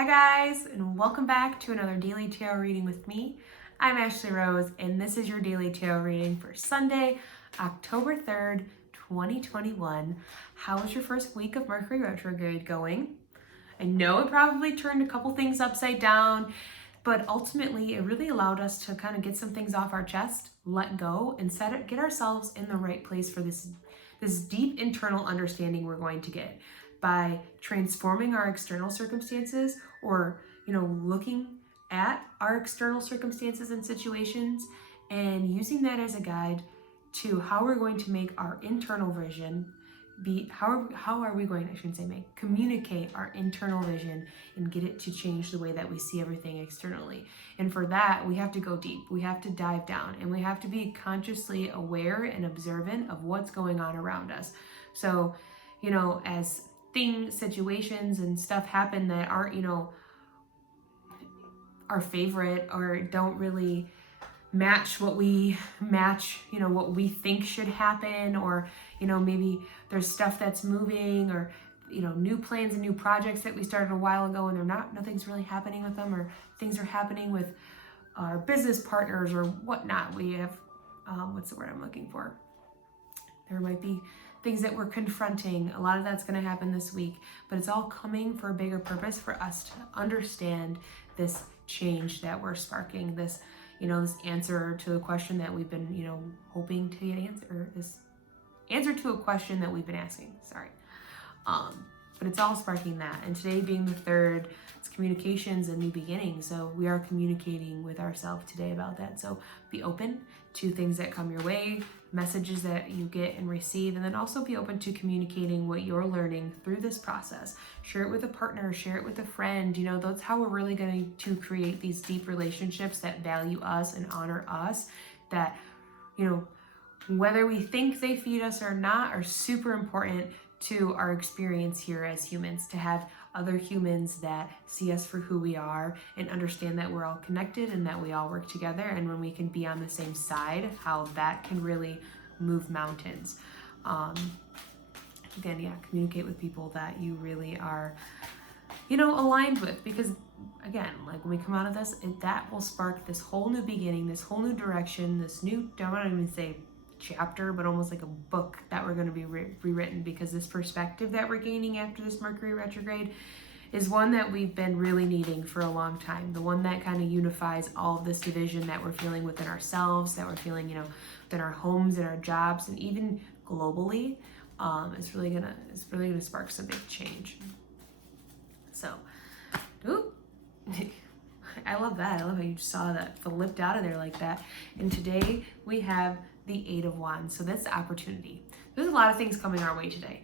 Hi guys, and welcome back to another Daily Tarot reading with me. I'm Ashley Rose, and this is your Daily Tarot reading for Sunday, October 3rd, 2021. How was your first week of Mercury retrograde going? I know it probably turned a couple things upside down, but ultimately it really allowed us to kind of get some things off our chest, let go, and get ourselves in the right place for this deep internal understanding we're going to get by transforming our external circumstances, or looking at our external circumstances and situations and using that as a guide to how we're going to make our internal vision how are we going, I shouldn't say make, communicate our internal vision and get it to change the way that we see everything externally. And for that, we have to go deep. We have to dive down, and we have to be consciously aware and observant of what's going on around us. So, as situations and stuff happen that aren't, our favorite or don't really match what we think should happen, or maybe there's stuff that's moving, or new plans and new projects that we started a while ago and nothing's really happening with them, or things are happening with our business partners or whatnot. We have what's the word I'm looking for? There might be things that we're confronting. A lot of that's going to happen this week, but it's all coming for a bigger purpose, for us to understand this change that we're sparking, this answer to a question that we've been, hoping to get answered, this answer to a question that we've been asking, but it's all sparking that. And today being the third, it's communications and new beginnings. So we are communicating with ourselves today about that. So be open to things that come your way, messages that you get and receive, and then also be open to communicating what you're learning through this process. Share it with a partner, share it with a friend. That's how we're really going to create these deep relationships that value us and honor us, that, whether we think they feed us or not, are super important to our experience here as humans, to have other humans that see us for who we are and understand that we're all connected and that we all work together. And when we can be on the same side, how that can really move mountains. Again, communicate with people that you really are, aligned with, because again, like when we come out of this, that will spark this whole new beginning, this whole new direction, this new, I don't even say chapter, but almost like a book that we're going to be rewritten, because this perspective that we're gaining after this Mercury retrograde is one that we've been really needing for a long time. The one that kind of unifies all of this division that we're feeling within ourselves, that we're feeling, within our homes and our jobs, and even globally. It's really gonna spark some big change. So, I love that. I love how you just saw that flipped out of there like that. And today we have the Eight of Wands. So that's the opportunity. There's a lot of things coming our way today.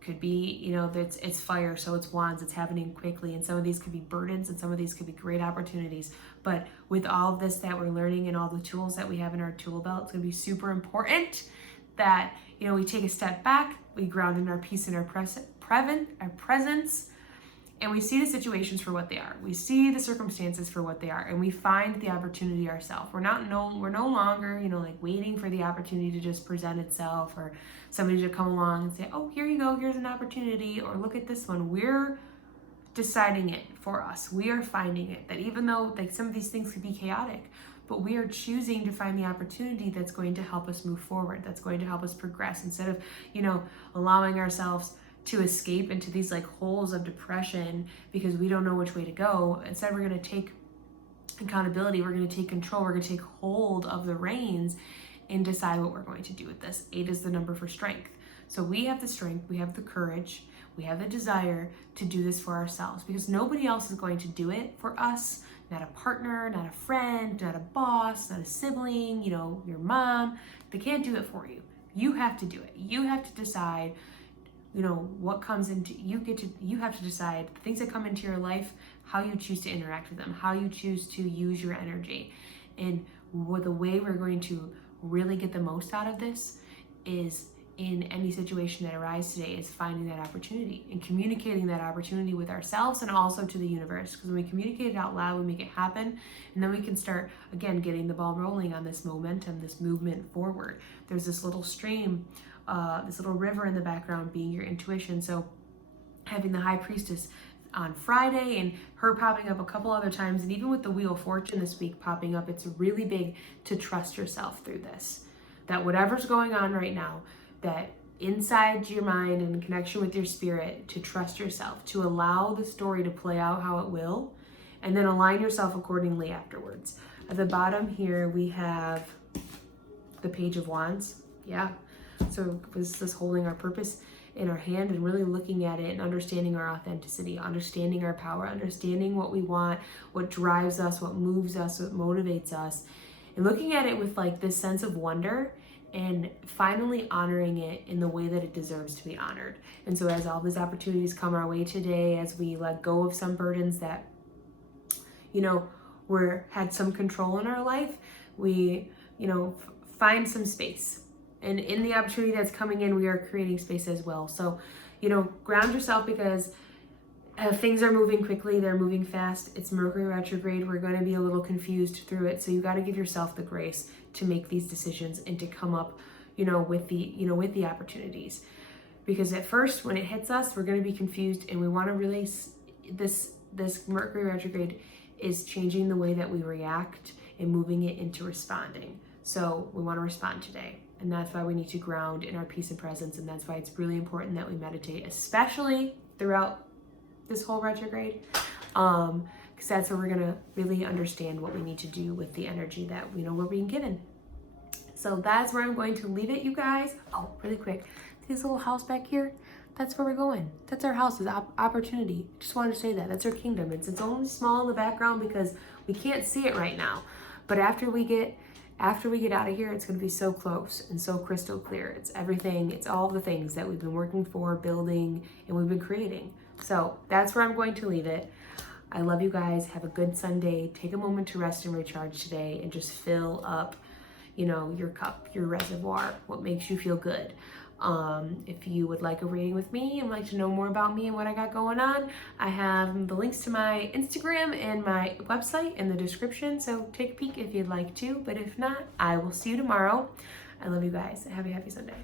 Could be, it's fire, so it's wands, it's happening quickly. And some of these could be burdens, and some of these could be great opportunities. But with all of this that we're learning and all the tools that we have in our tool belt, it's gonna be super important that, we take a step back, we ground in our peace and our presence, and we see the situations for what they are. We see the circumstances for what they are, and we find the opportunity ourselves. We're no longer, waiting for the opportunity to just present itself, or somebody to come along and say, oh, here you go, here's an opportunity, or look at this one. We're deciding it for us. We are finding it. That even though some of these things could be chaotic, but we are choosing to find the opportunity that's going to help us move forward, that's going to help us progress, instead of, allowing ourselves to escape into these holes of depression because we don't know which way to go. Instead, we're going to take accountability, we're going to take control, we're going to take hold of the reins and decide what we're going to do with this. 8 is the number for strength. So we have the strength, we have the courage, we have the desire to do this for ourselves, because nobody else is going to do it for us. Not a partner, not a friend, not a boss, not a sibling, your mom. They can't do it for you. You have to do it. You have to decide what comes into you have to decide the things that come into your life, how you choose to interact with them, how you choose to use your energy. And the way we're going to really get the most out of this is, in any situation that arises today, is finding that opportunity and communicating that opportunity with ourselves and also to the universe. Because when we communicate it out loud, we make it happen, and then we can start again getting the ball rolling on this momentum, this movement forward. There's this little stream, this little river in the background being your intuition. So having the High Priestess on Friday, and her popping up a couple other times, and even with the Wheel of Fortune this week popping up, it's really big to trust yourself through this. That whatever's going on right now, that inside your mind and in connection with your spirit, to trust yourself, to allow the story to play out how it will, and then align yourself accordingly afterwards. At the bottom here, we have the Page of Wands. Yeah. So this is holding our purpose in our hand and really looking at it and understanding our authenticity, understanding our power, understanding what we want, what drives us, what moves us, what motivates us, and looking at it with like this sense of wonder and finally honoring it in the way that it deserves to be honored. And so as all these opportunities come our way today, as we let go of some burdens that, you know, had some control in our life, we, you know, find some space. And in the opportunity that's coming in, we are creating space as well. So, you know, ground yourself, because things are moving quickly. They're moving fast. It's Mercury retrograde. We're going to be a little confused through it. So you got to give yourself the grace to make these decisions and to come up, with the opportunities. Because at first, when it hits us, we're going to be confused, and we want to release this Mercury retrograde is changing the way that we react and moving it into responding. So we want to respond today. And that's why we need to ground in our peace and presence. And that's why it's really important that we meditate, especially throughout this whole retrograde. Because that's where we're going to really understand what we need to do with the energy that we know we're being given. So that's where I'm going to leave it, you guys. Oh, really quick. See this little house back here? That's where we're going. That's our house, is opportunity. Just wanted to say that. That's our kingdom. It's only small in the background because we can't see it right now. But after we get out of here, it's going to be so close and so crystal clear. It's everything. It's all the things that we've been working for, building, and we've been creating. So that's where I'm going to leave it. I love you guys. Have a good Sunday. Take a moment to rest and recharge today, and just fill up, your cup, your reservoir, what makes you feel good. If you would like a reading with me and like to know more about me and what I got going on, I have the links to my Instagram and my website in the description. So take a peek if you'd like to, but if not, I will see you tomorrow. I love you guys. Have a happy Sunday.